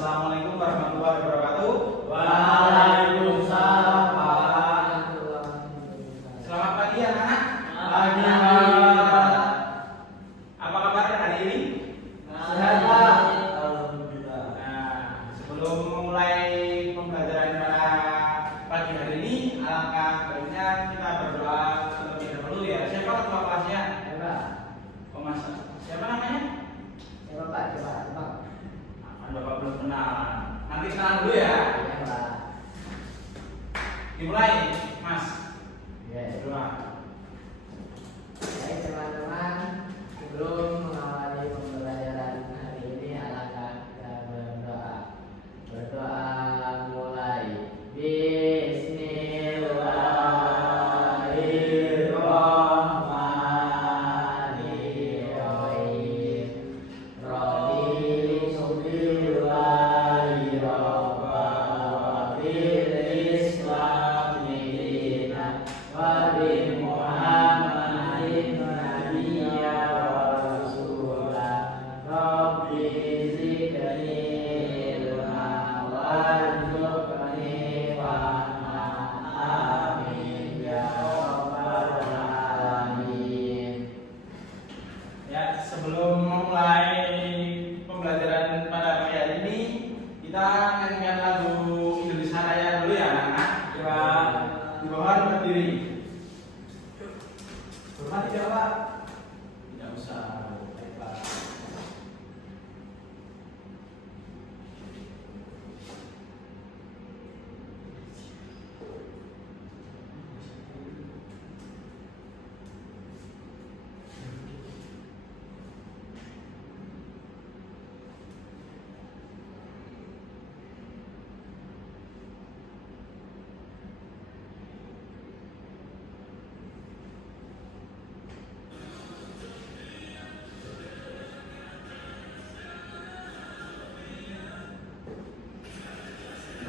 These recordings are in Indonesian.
Assalamualaikum warahmatullahi wabarakatuh. Waalaikumsalam Pak. Selamat pagi anak-anak. Pagi Pak. Apa kabar hari ini? Sehat Pak. Alhamdulillah. Nah, sebelum memulai pembelajaran pada pagi hari ini, alangkah baiknya kita berdoa terlebih dahulu ya. Siapa ketua kelasnya? Coba. Oh, Mas. Siapa namanya? Coba Pak, coba. Bapak belum kenal. Nanti kenalan dulu ya. Ya Pak. Dimulai, Mas. Ya. Berdoa. Baik teman-teman, sebelum mengawali pembelajaran hari ini, alangkah kita berdoa. Berdoa mulai. Bismillahirrahmanirrahim. Raditu billahi rabban bil islami dinan wa bi Muhammadin nabiyya wa rasulah. Rabbi zidni ilma warzuqni fahma. Amin ya rabbal alamin. Ya, sebelum memulai pembelajaran pada pagi hari ini, kita nyanyikan lagu Indonesia Raya dulu ya anak-anak. Coba di bawah berdiri. Hormat tidak Pak? Tidak usah. Baik, Pak.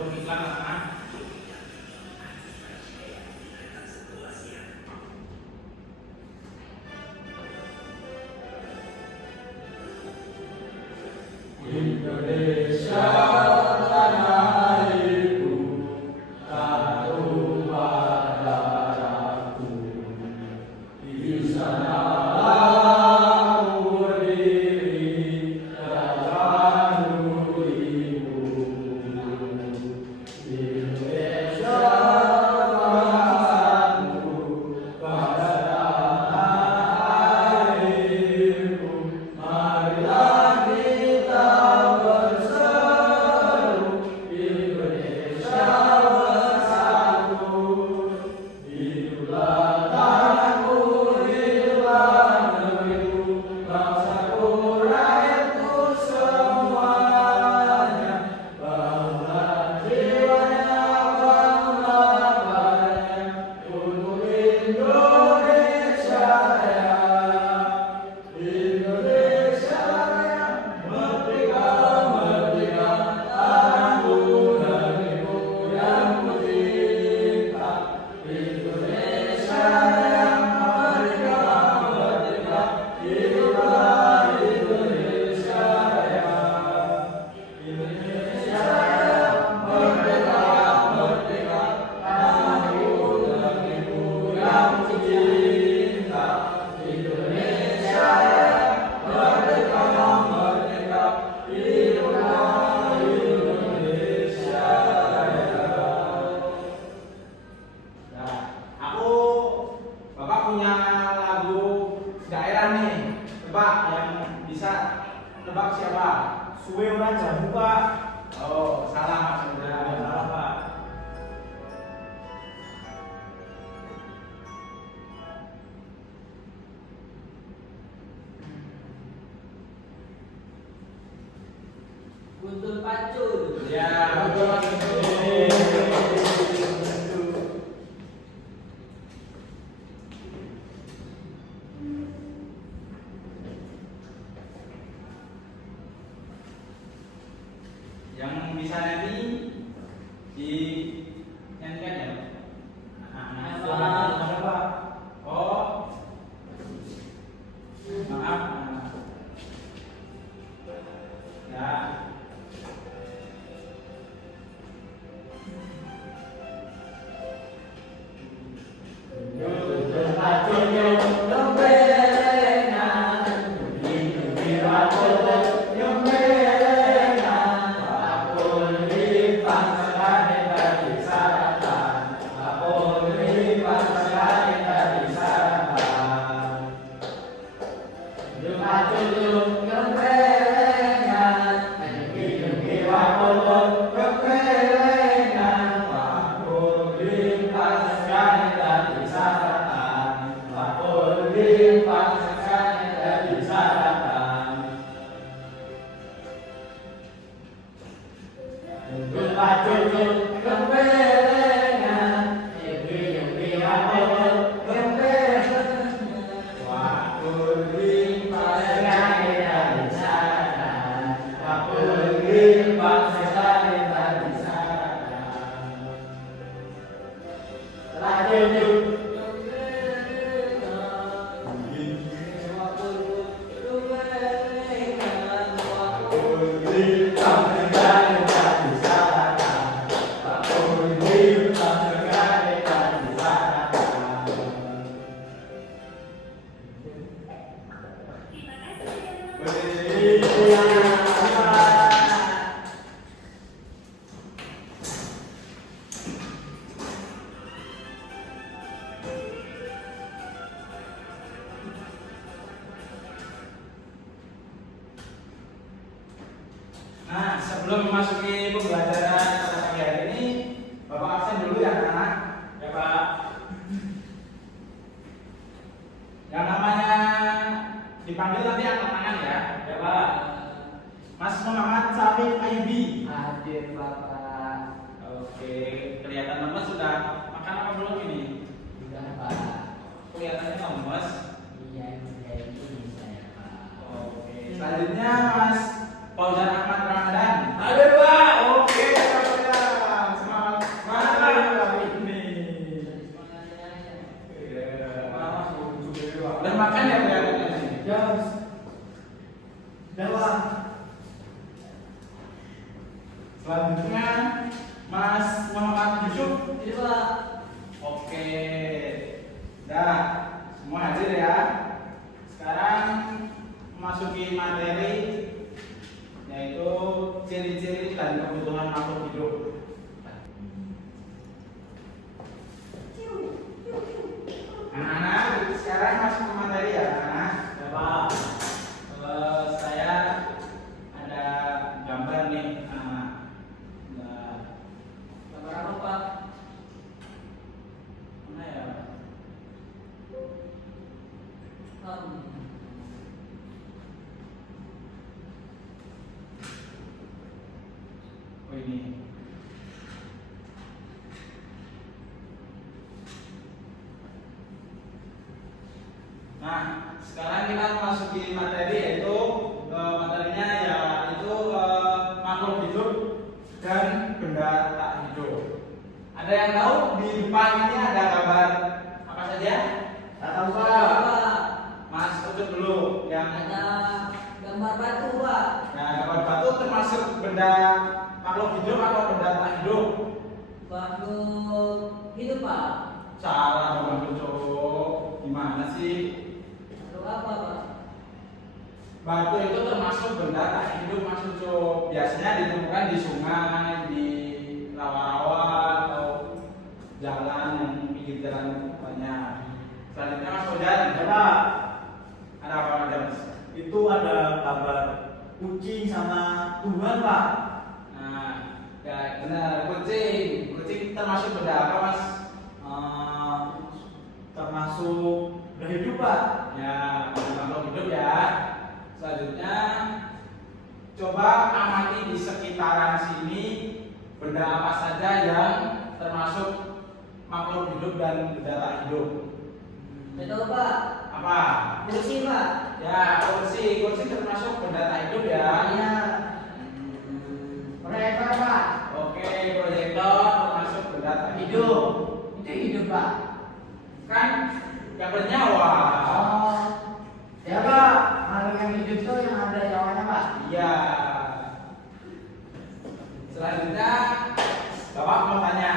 Untuk iklan anak-anak. Indonesia tanah airku, tanah darahku. Di sana aku berdiri dalam nurimu. Indonesia bangsaku, pada tanah airku. Marilah kita berseru, Indonesia bersatu. Hiduplah tanahku, hiduplah negeriku, bangsaku, rakyatku semuanya. Bangunlah jiwanya, bangunlah badannya, untuk Indonesia Raya. Indonesia Raya, merdeka, merdeka, tanahku, negeriku yang ku cinta. Indonesia Raya, merdeka, merdeka, hiduplah Indonesia Raya. Indonesia Raya, merdeka, merdeka, tanahku, negeriku yang ku cinta. Indonesia Raya, merdeka, merdeka, hiduplah Indonesia Raya. Nah, Bapak punya lagu daerah nih. Tebak yang bisa tebak siapa? Suwe ora jamu Pak. Oh, salah Mas Indra. Salah Pak. Guntur Pacul. Ya, betul. Yang bisa nyanyi di nyanyikan ya. Ada Pak. Oh, maaf. Ya. Jujur kembelengan, yang apel kembelengan. Waktu limpah Sekali dari sana, waktu limpah sekali dari sana. Telah jujur Nah, sebelum memasuki pembelajaran pada pagi hari ini, Bapak absen dulu ya, anak. Ya Pak. Yang namanya dipanggil nanti angkat tangan ya. Ya Pak. Mas Muhammad Syafiq Ayubi. hadir Bapak. Oke, kelihatan lemes sudah. Makan apa belum ini? Sudah Pak. Kelihatannya lemes. Iya, ini saya Pak. Oke. Selanjutnya Mas Fauzan Ahmad Ramadan. Hadir Pak. Oke, semangat. Semangat ini. Udah makan ya kelihatannya sini. Jos. Dewa. Selanjutnya Mas Muhammad Yusuf. Ini Pak. Oke. Dah, semua hadir ya. Sekarang memasuki materi yaitu ciri-ciri dan kebutuhan makhluk hidup. Anak-anak, sekarang masuk ke materi ya, anak. Ya Pak. Saya ada gambar nih, anak. Nah, Gambar apa Pak? mana ya? Oh ini. Nah, sekarang kita memasuki materi yaitu materinya yaitu makhluk hidup dan benda tak hidup. Ada yang tahu di depan ini ada gambar apa saja? Tak tahu Pak. Mas ucap dulu yang Ada gambar batu Pak. nah, gambar batu termasuk benda makhluk hidup atau benda tak hidup? Makhluk hidup Pak. Salah dong cowok. Gimana sih? Makhluk apa Pak? Batu itu termasuk benda tak hidup Mas Uco. Biasanya ditemukan di sungai, di rawa-rawa atau jalan yang pinggir jalan banyak. Selanjutnya Mas Fauzan. Ya Pak. Ada apa aja Mas? Itu ada gambar kucing sama Tuhan Pak. Nah, ya benar kucing. Kucing termasuk benda apa Mas? Termasuk benda hidup Pak. Ya, benda makhluk hidup ya. Selanjutnya coba amati di sekitaran sini benda apa saja yang termasuk makhluk hidup dan benda tak hidup. Betul Pak. Apa? Kursi Pak. Ya, kursi. Kursi termasuk benda tak hidup ya. Iya. Proyektor Pak. Oke, proyektor termasuk benda tak hidup. Itu hidup Pak. Kan gak bernyawa. Oh. Ya Pak. Makhluk yang hidup itu yang ada nyawanya Pak. Iya. Selanjutnya Bapak mau tanya.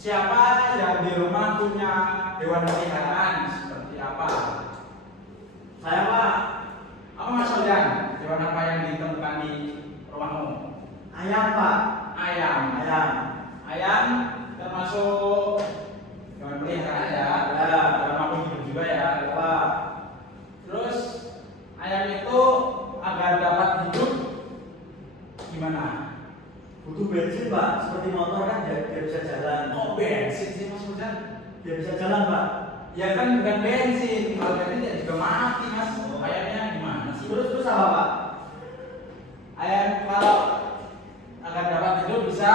Siapa yang di rumah punya hewan peliharaan seperti apa? Saya Pak. Apa Mas Sojan? Hewan apa yang ditemukan di rumahmu? Ayam Pak. Ayam. Ayam. Ayam termasuk hewan peliharaan ya. Ya. Hewan makhluk hidup juga ya. Pak. Terus ayam itu agar dapat hidup gimana? Butuh bensin Pak. Seperti motor kan biar bisa jalan. Oh bensin sih Mas Sojan. Biar bisa jalan Pak. Ya kan bukan bensin, kalau bensin ya juga mati mas. Ayamnya gimana sih? Terus apa Pak? Ayam kalau agar dapat hidup bisa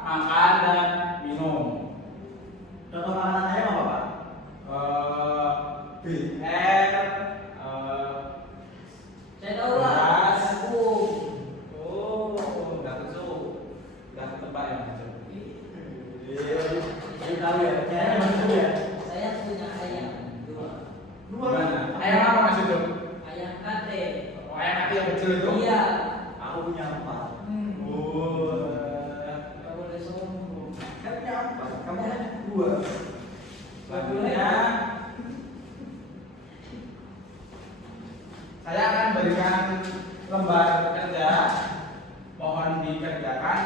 makan dan minum. Contoh makanan ayam apa Pak? BR, Saya tahu Pak. beras. Aku. Oh, udah ketebak ya mas. Saya tahu ya. Kayaknya masuk ya. Saya punya ayam dua. Gimana? Ayam apa mas itu? Ayam kate. Oh, ayam mati yang kecil itu? Iya. Aku punya 4. Oh, Nggak boleh sombong. Saya punya 4. Kamu punya 2. selanjutnya saya akan berikan lembar kerja, mohon dikerjakan.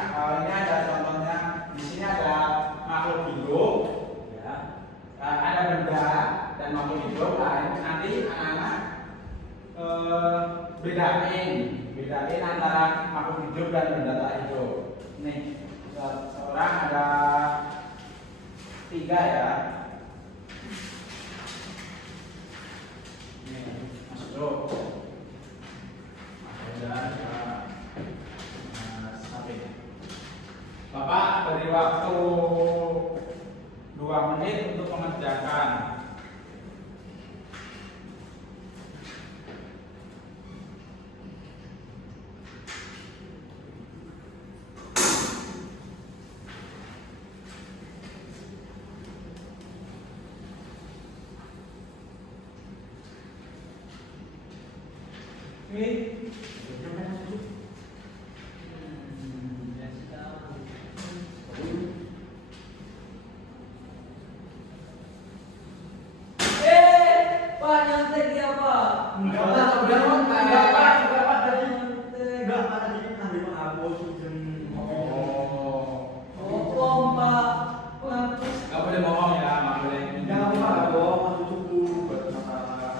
Ini ada contohnya, di sini ada makhluk hidup, ya, ada benda dan makhluk hidup. Nah, nanti anak-anak bedain antara makhluk hidup dan benda tak hidup. Nih, seorang ada 3 ya. Nih, masuk dulu. Bapak beri waktu 2 menit untuk mengerjakan. Ini Kasih tahu. Pak nyontek dia Pak. Enggak Pak, udah Pak tadi. Enggak Pak tadi ambil penghapus pinjem. Bohong Pak. Penghapus. nggak boleh bohong ya, nggak boleh. Enggak apa-apa dong, aku cukup buat masalah.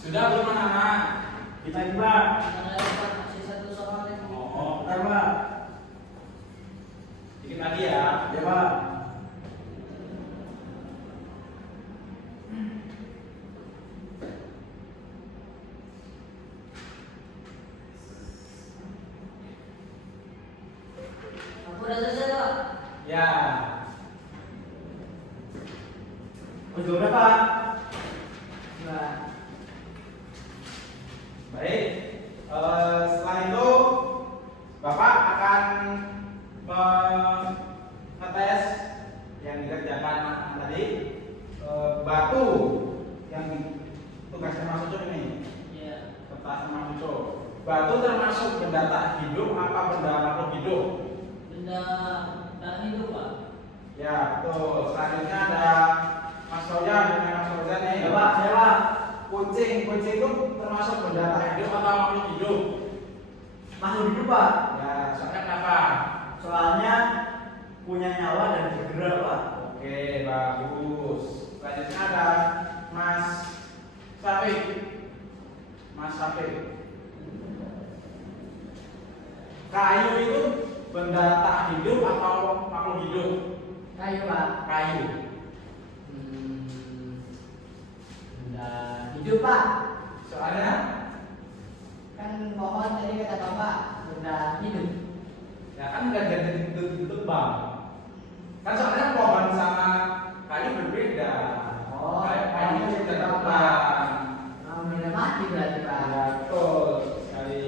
Sudah belum anak? Kita ini Pak. Jangan lagi Pak. Masih satu soal lagi. Oh, Bentar Pak. dikit lagi ya. Ya Pak. Aku udah selesai Pak. Ya. Udah udah Pak. Nah. Baik. Setelah itu Bapak akan ngetes yang dikerjakan tadi, batu yang tugasnya Mas Ucup ini. Iya. Kertas Mas Ucup. Batu termasuk benda tak hidup apa benda makhluk hidup? Benda tak hidup Pak. Ya, betul. Selanjutnya ada Mas Rojan dengan Mas Rojan nih. Ya Pak, saya Pak. Kucing itu termasuk benda tak hidup atau makhluk hidup? Makhluk hidup Pak. Ya, soalnya kenapa? Soalnya punya nyawa dan bergerak Pak. Oke, bagus. Selanjutnya ada Mas Safik. Mas Safik. Kayu itu benda tak hidup atau makhluk hidup? Kayu Pak. Kayu. Benda hidup Pak. Soalnya Kan pohon tadi kata Bapak benda hidup. ya kan nggak jadi ditebang. Kan soalnya pohon sama kayu berbeda. Oh, Kayu pohon bisa berbeda, ditebang. Benda mati berarti Pak. Ya, betul sekali.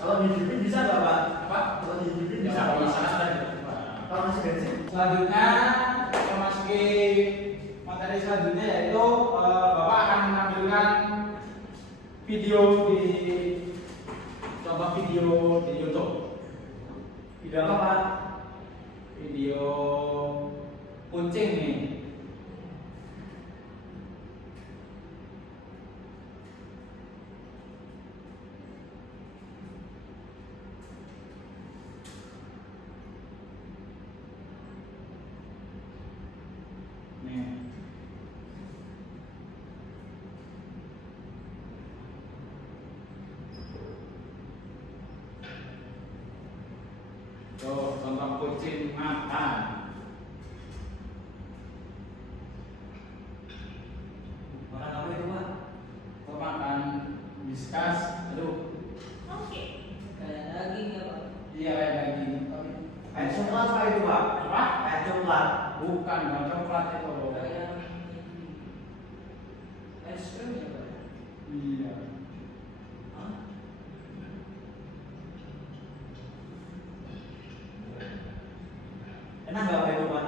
Kalau dihidupin bisa nggak Pak? Apa? Kalau dihidupin bisa Bisa Pak? bisa. Kalau masih bensin? Selanjutnya memasuki materi selanjutnya yaitu Bapak akan menampilkan video di contoh video di YouTube. Video apa Pak? Video kucing nih. Nih. Tuh, contoh kucing makan. Makan apa itu Pak? Tuh makan whiskas. Aduh. Kayak daging ya Pak. Iya kayak daging. Kayak coklat Pak itu Pak. Apa? Kayak coklat. Bukan coklat itu. Kayak es krim ya Pak. Iya. Hah? Enak nggak Pak itu Pak?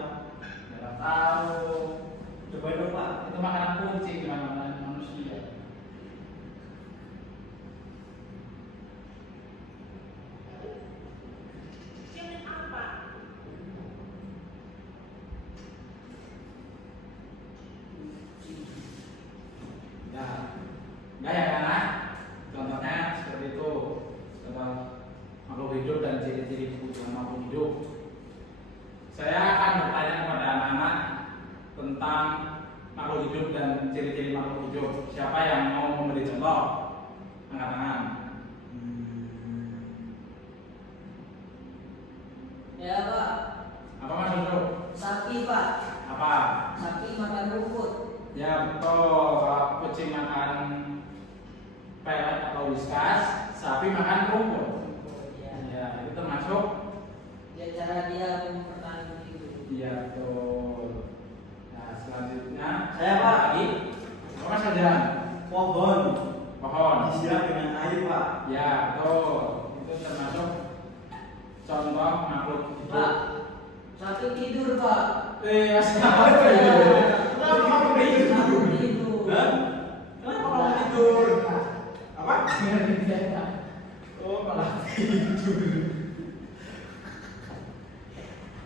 Nggak tahu. Coba dong Pak. Itu makanan kucing, bukan makanan manusia. Ya, ya kan? Contohnya seperti itu. Contoh makhluk hidup dan ciri-ciri kebutuhan makhluk hidup. Saya akan bertanya kepada anak-anak tentang makhluk hidup dan ciri-ciri makhluk hidup. Siapa yang mau memberi contoh? Angkat tangan. Ya Pak. Apa Mas Dodo? Sapi Pak. Apa? Sapi makan rumput. Ya betul. Kalau kucing makan pelet atau whiskas, sapi makan rumput. Ya. Ya, itu termasuk. Ya cara dia mempertahankan hidup. Iya betul. Nah selanjutnya Saya, Pak. lagi. Apa Mas Arjan? Pohon. Pohon. Disiram dengan air Pak. Ya betul. Itu termasuk contoh makhluk hidup. Pak. Sapi tidur Pak. Mas kenapa kamu tidur? Sapi tidur. Hah? Kenapa kamu tidur? Apa? Oh malah tidur.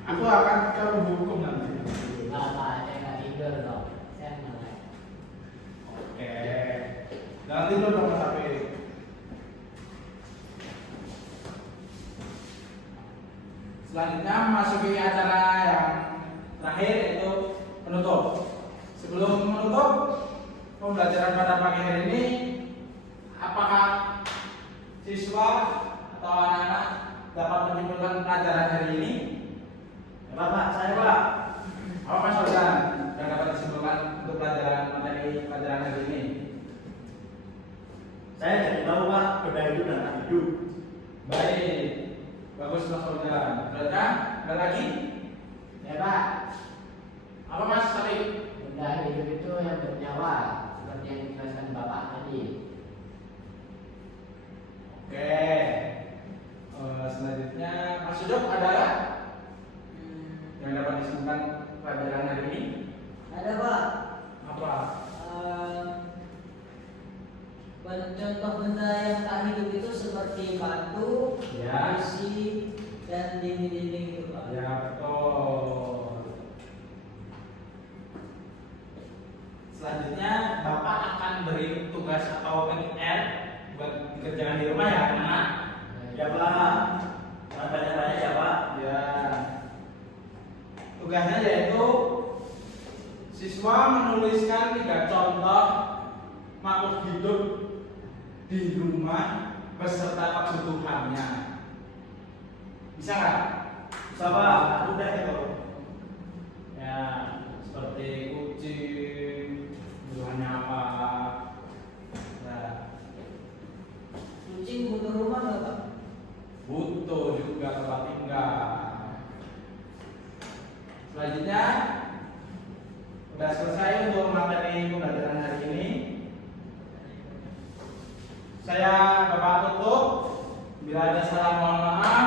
Aku akan ke hukum nanti. Nggak Pak, saya nggak tidur dong. Saya melek. Oke. Jangan tidur dong tapi. Selanjutnya masuki acara yang terakhir yaitu penutup. Sebelum menutup pembelajaran pada pagi hari ini, apakah siswa atau anak-anak dapat menyimpulkan pelajaran hari ini? Ya, Pak, saya Pak. Apa Mas Organ yang dapat disimpulkan untuk pelajaran materi pelajaran hari ini? Saya jadi tahu Pak, beda hidup dan tak hidup. Baik, bagus Mas Organ. Berarti ada lagi? Ya Pak. Apa Mas Salih? Benda hidup itu yang bernyawa, seperti yang dijelaskan Bapak tadi. Oke. Selanjutnya Mas Sudok ada yang dapat disimpulkan pelajaran hari ini? Ada Pak. Apa? Contoh benda yang tak hidup itu seperti batu, Ya. besi, dan dinding-dinding itu Pak. Ya betul. Selanjutnya Bapak akan beri tugas atau PR buat dikerjakan di rumah ya anak. Ya Pak. Jangan banyak-banyak ya Pak. Ya. Tugasnya yaitu siswa menuliskan 3 contoh makhluk hidup di rumah beserta kebutuhannya. Bisa nggak? Bisa Pak. Udah itu. Ya, seperti kucing, kebutuhannya apa? Nah, Kucing butuh rumah nggak Pak? butuh juga tempat tinggal. Selanjutnya sudah selesai untuk materi pembelajaran hari ini. Saya Bapak tutup. Bila ada salah mohon maaf.